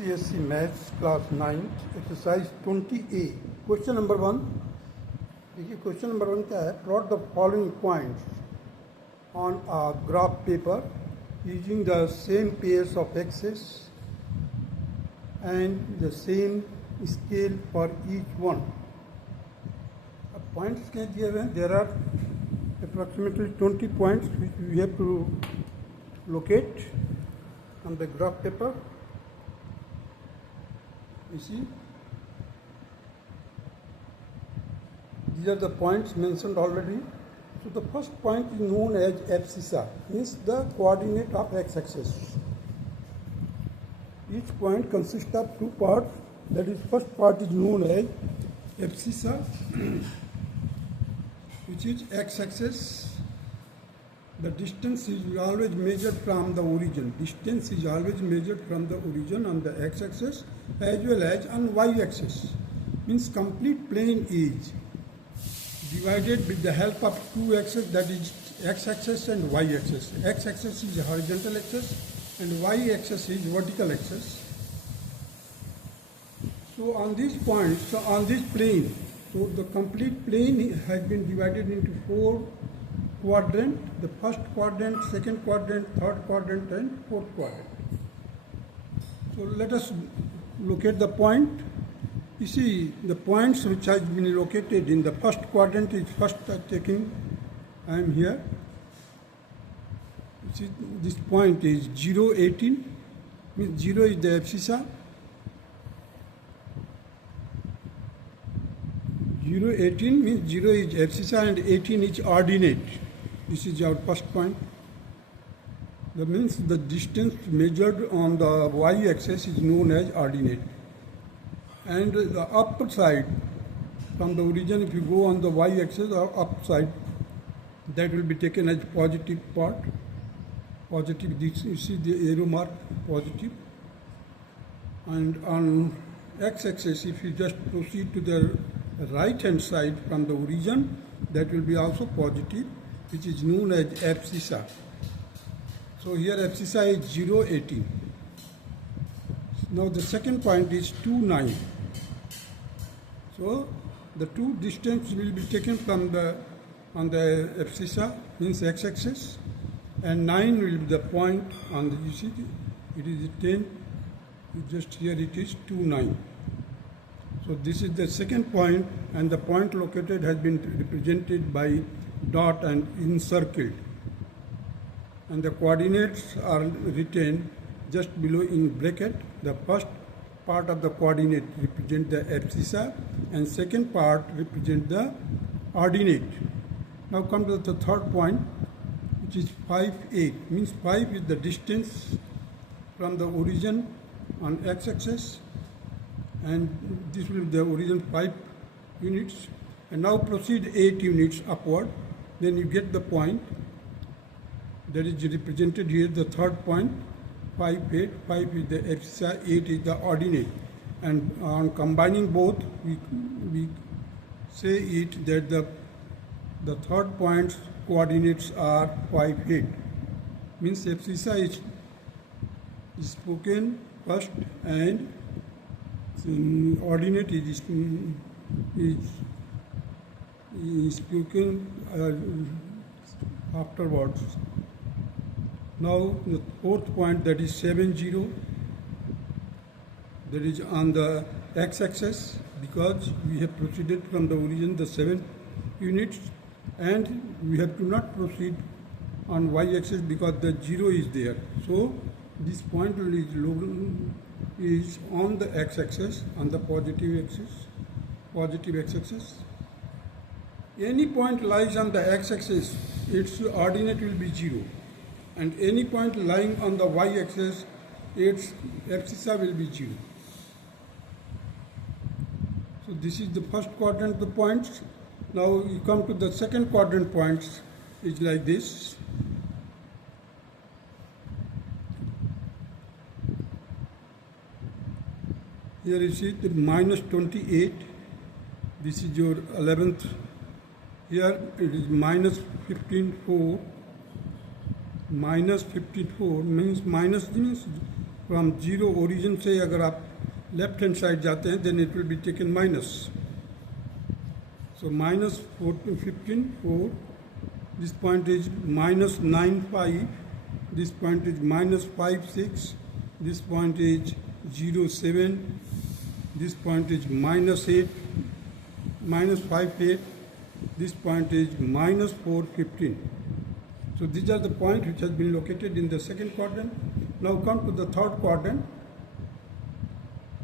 ICSE Maths Class 9 Exercise 20A Question number 1 देखिए question number 1 क्या है plot the following points on a graph paper using the same pairs of axes and the same scale for each one. अब points क्या दिए हुए हैं? There are approximately 20 points which we have to locate on the graph paper. You see, these are the points mentioned already. So the first point is known as abscissa, means the coordinate of x-axis. Each point consists of two parts. That is, first part is known as abscissa, which is x-axis. The distance is always measured from the origin. Distance is always measured from the origin on the x-axis as well as on y-axis. Means complete plane is divided with the help of two axes, that is x-axis and y-axis. X-axis is horizontal axis and y-axis is vertical axis. So on these points, on this plane, so the complete plane has been divided into four quadrant, the first quadrant, second quadrant, third quadrant and fourth quadrant. So let us locate the point. You see, the points which has been located in the first quadrant is first taking, I am here. You see, this point is 0, 18, means 0 is the abscissa. 0, 18 means 0 is abscissa and 18 is ordinate. This is our first point. That means the distance measured on the y-axis is known as ordinate. And the upper side, from the origin, if you go on the y-axis or up side, that will be taken as positive part. Positive, this, you see the arrow mark, positive. And on x-axis, if you just proceed to the right hand side from the origin, that will be also positive, which is known as abscissa. So here abscissa is 0, 18. Now the second point is 2, 9. So the two distance will be taken from the on the abscissa, means x-axis, and 9 will be the point on the, you see, it is 10, just here it is 2, 9. So this is the second point, and the point located has been represented by dot and encircled. And the coordinates are written just below in bracket. The first part of the coordinate represent the abscissa and second part represent the ordinate. Now come to the third point, which is 5, 8. Means 5 is the distance from the origin on x-axis, and this will be the origin 5 units. And now proceed 8 units upward, then you get the point that is represented here, the third point, 5, 8. 5 is the abscissa, 8 is the ordinate. And on combining both, we say it that the third point's coordinates are 5, 8. Means abscissa is spoken first and ordinate is spoken afterwards. Now the fourth point, that is 7, 0, that is on the x-axis, because we have proceeded from the origin the 7 units, and we have to not proceed on y-axis because the 0 is there. So this point is on the x-axis, on the positive x-axis. Any point lies on the x-axis, its ordinate will be 0. And any point lying on the y-axis, its abscissa will be 0. So this is the first quadrant, the points. Now you come to the second quadrant points, is like this. Here you see the minus 28. This is your 11th. Here it is minus 15, 4. Minus 54 means from zero origin से अगर आप left hand side जाते हैं then it will be taken minus. So minus 14, 15, 4. This point is minus 9, 5. This point is minus 5, 6. This point is 0, 7. This point is minus 8, minus 5, 8. This point is minus 4, 15. So these are the points which has been located in the second quadrant. Now come to the third quadrant.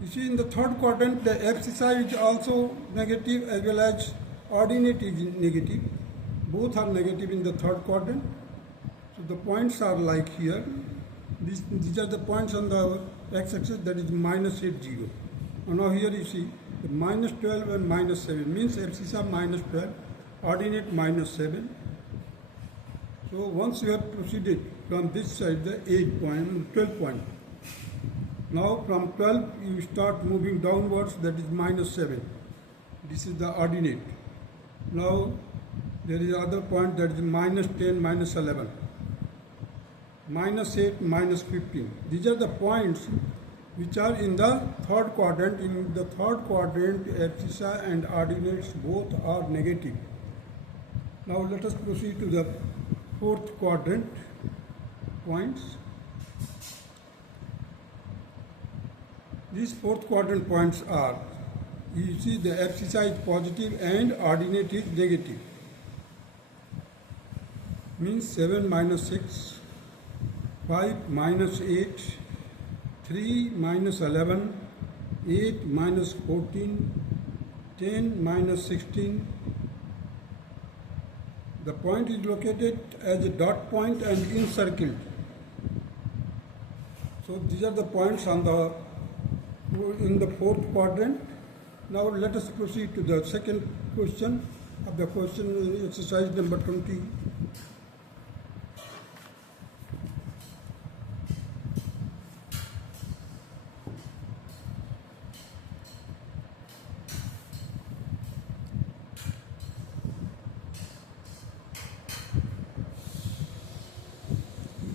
You see, in the third quadrant, the abscissa is also negative as well as ordinate is negative. Both are negative in the third quadrant. So the points are like here. These are the points on the x-axis, that is minus 8, 0. And now here you see the minus 12 and minus 7 means abscissa minus 12, ordinate minus 7. So once you have proceeded from this side, the 8 point, 12 point. Now from 12 you start moving downwards, that is minus 7. This is the ordinate. Now there is other point, that is minus 10, minus 11. Minus 8, minus 15. These are the points which are in the third quadrant. In the third quadrant, abscissa and ordinates both are negative. Now let us proceed to the fourth quadrant points. These fourth quadrant points are, you see the abscissa is positive and ordinate is negative. Means 7 minus 6, 5 minus 8, 3 minus 11, 8 minus 14, 10 minus 16. The point is located as a dot point and encircled. So these are the points in the fourth quadrant. Now let us proceed to the second question of the question exercise number 20.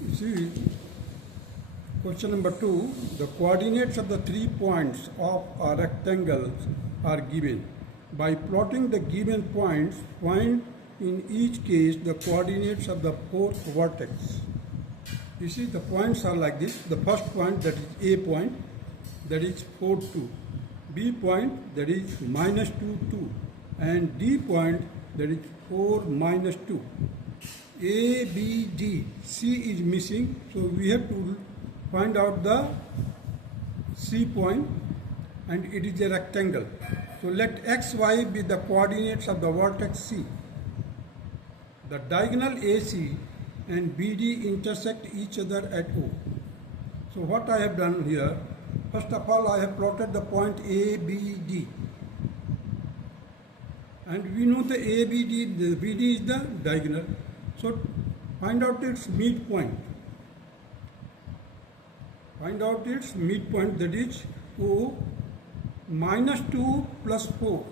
You see, question number 2, the coordinates of the 3 points of a rectangle are given. By plotting the given points, find in each case the coordinates of the fourth vertex. You see, the points are like this. The first point, that is A point, that is 4, 2. B point, that is minus 2, 2. And D point, that is 4, minus 2. A, B, D. C is missing, so we have to find out the C point, and it is a rectangle. So let x, y be the coordinates of the vertex C. The diagonal AC and BD intersect each other at O. So what I have done here, first of all I have plotted the point ABD. And we know the ABD, the BD is the diagonal. So find out its midpoint. Find out its midpoint, that is O minus 2 plus 4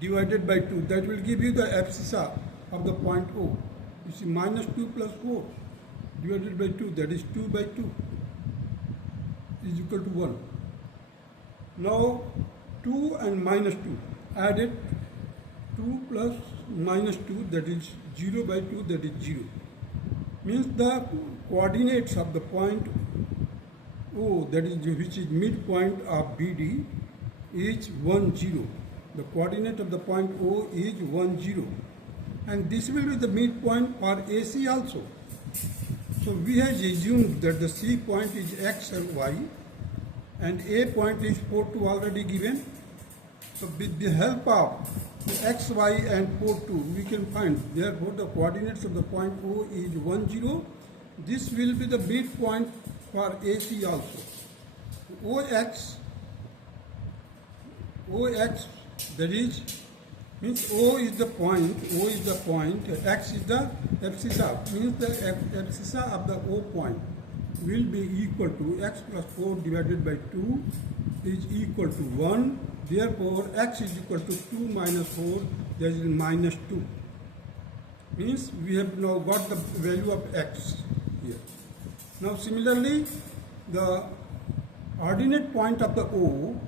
divided by 2. That will give you the abscissa of the point O. You see, minus 2 plus 4 divided by 2, that is 2 by 2 is equal to 1. Now 2 and minus 2 added, 2 plus minus 2, that is 0 by 2, that is 0. Means the coordinates of the point O, that is which is midpoint of BD, is 1, 0. The coordinate of the point O is 1, 0. And this will be the midpoint for AC also. So we have assumed that the C point is X and Y, and A point is 4, 2 already given. So with the help of X, Y and 4, 2, we can find, therefore the coordinates of the point O is 1, 0. This will be the midpoint for AC also. OX, that is, means O is the point, X is the abscissa, means the abscissa of the O point will be equal to X plus 4 divided by 2 is equal to 1. Therefore, X is equal to 2 minus 4, that is minus 2. Means we have now got the value of X here. Now similarly, the ordinate point of the O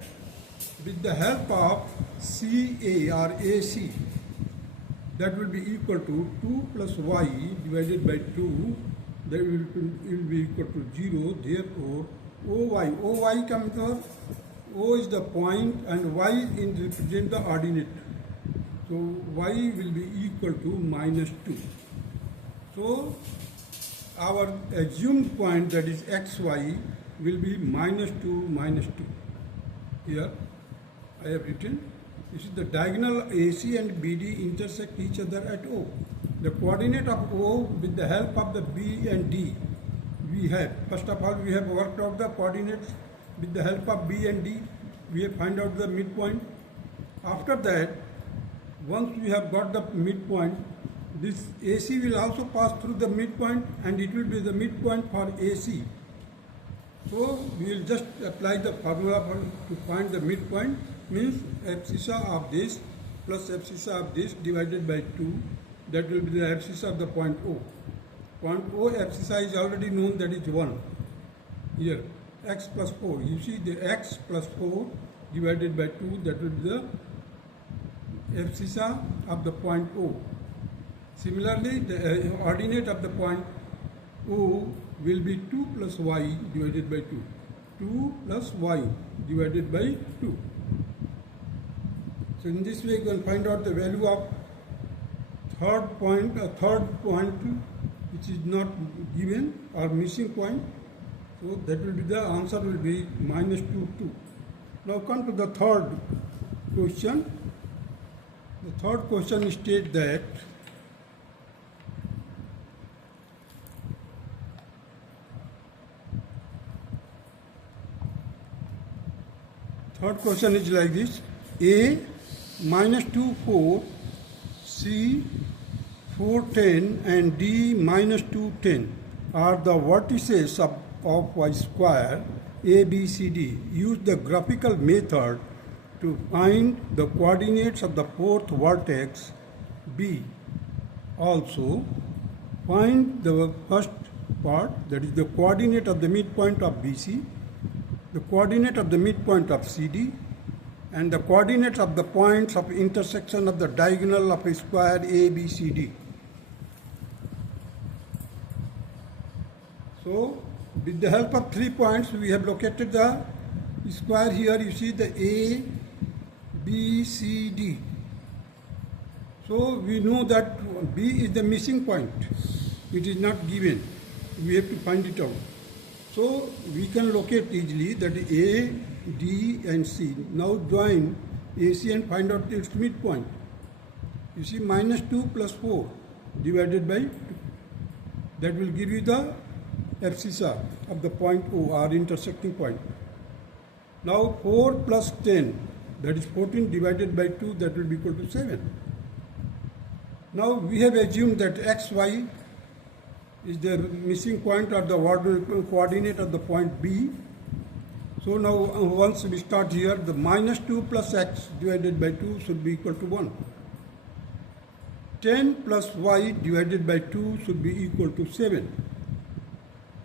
with the help of CA or AC, that will be equal to 2 plus y divided by 2, that will be equal to 0. Therefore, OY comes the O is the point and y in represent the ordinate. So y will be equal to minus 2. So our assumed point, that is xy, will be minus 2, minus 2. Here I have written, this is the diagonal AC and BD intersect each other at O. The coordinate of O with the help of the B and D, we have, first of all, we have worked out the coordinates with the help of B and D. We have find out the midpoint. After that, once we have got the midpoint, this AC will also pass through the midpoint and it will be the midpoint for AC. So we will just apply the formula to find the midpoint, means abscissa of this plus abscissa of this divided by 2, that will be the abscissa of the point O. Point O abscissa is already known, that is 1. Here, x plus 4. You see the x plus 4 divided by 2, that will be the abscissa of the point O. Similarly, the ordinate of the point O will be 2 plus y divided by 2. 2 plus y divided by 2. So in this way you can find out the value of third point which is not given or missing point. So that will be the answer will be minus 2, 2. Now come to the third question. The third question states that third question is like this: A minus 2, 4, C 4, 10 and D minus 2, 10 are the vertices of y square A, B, C, D. Use the graphical method to find the coordinates of the fourth vertex B. Also, find the first part, that is the coordinate of the midpoint of BC, the coordinate of the midpoint of CD, and the coordinates of the points of intersection of the diagonal of a square ABCD. So, with the help of 3 points, we have located the square. Here you see the A, B, C, D. So, we know that B is the missing point. It is not given. We have to find it out. So, we can locate easily that A, D and C. Now join AC and find out its midpoint. You see minus 2 plus 4 divided by 2. That will give you the abscissa of the point O, our intersecting point. Now 4 plus 10, that is 14 divided by 2, that will be equal to 7. Now we have assumed that xy is the missing point or the coordinate of the point B. So now once we start here, the minus 2 plus x divided by 2 should be equal to 1. 10 plus y divided by 2 should be equal to 7.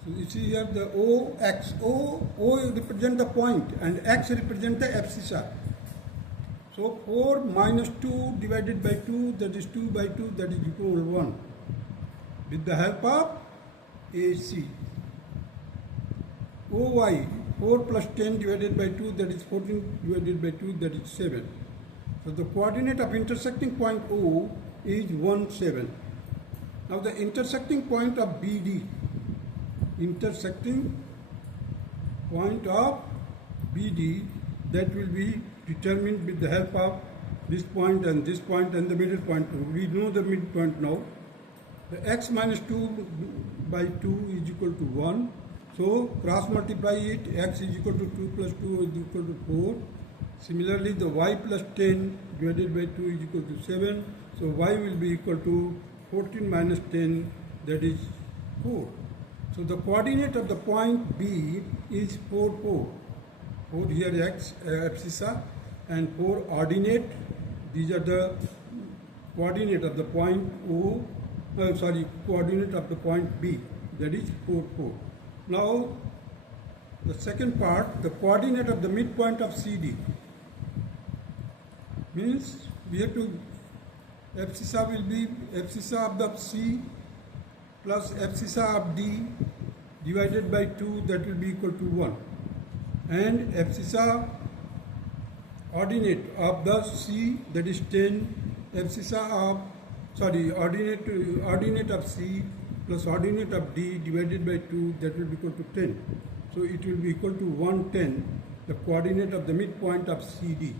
So you see here the OX. O represent the point and x represent the abscissa. So 4 minus 2 divided by 2, that is 2 by 2, that is equal to 1. With the help of AC. OY, 4 plus 10 divided by 2, that is 14 divided by 2, that is 7. So the coordinate of intersecting point O is 1, 7. Now the intersecting point of BD, intersecting point of BD, that will be determined with the help of this point and the middle point. We know the midpoint now. The x minus 2 by 2 is equal to 1. So cross multiply it, x is equal to 2 plus 2 is equal to 4. Similarly, the y plus 10 divided by 2 is equal to 7. So y will be equal to 14 minus 10, that is 4. So the coordinate of the point B is 4, 4. 4 here x abscissa and 4 ordinate. These are the coordinate of the point O. Coordinate of the point B, that is 4, 4. Now The second part, the coordinate of the midpoint of CD. Means we have to, abscissa will be abscissa of the C plus abscissa of D divided by 2, that will be equal to 1. And abscissa ordinate of the C, that is 10, abscissa of, ordinate of C plus ordinate of D divided by 2, that will be equal to 10. So it will be equal to 110, the coordinate of the midpoint of CD.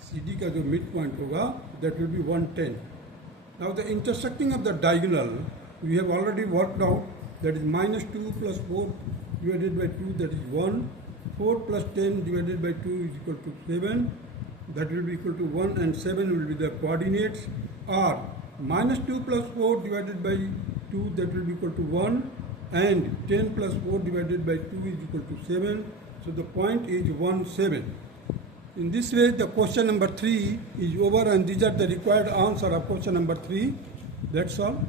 CD का जो midpoint होगा, that will be 110. Now the intersecting of the diagonal, we have already worked out, that is minus 2 plus 4 divided by 2, that is 1. 4 plus 10 divided by 2 is equal to 7, that will be equal to 1, and 7 will be the coordinates. Or minus 2 plus 4 divided by 2, that will be equal to 1, and 10 plus 4 divided by 2 is equal to 7. So the point is 1, 7. In this way, the question number 3 is over, and these are the required answer of question number 3. That's all.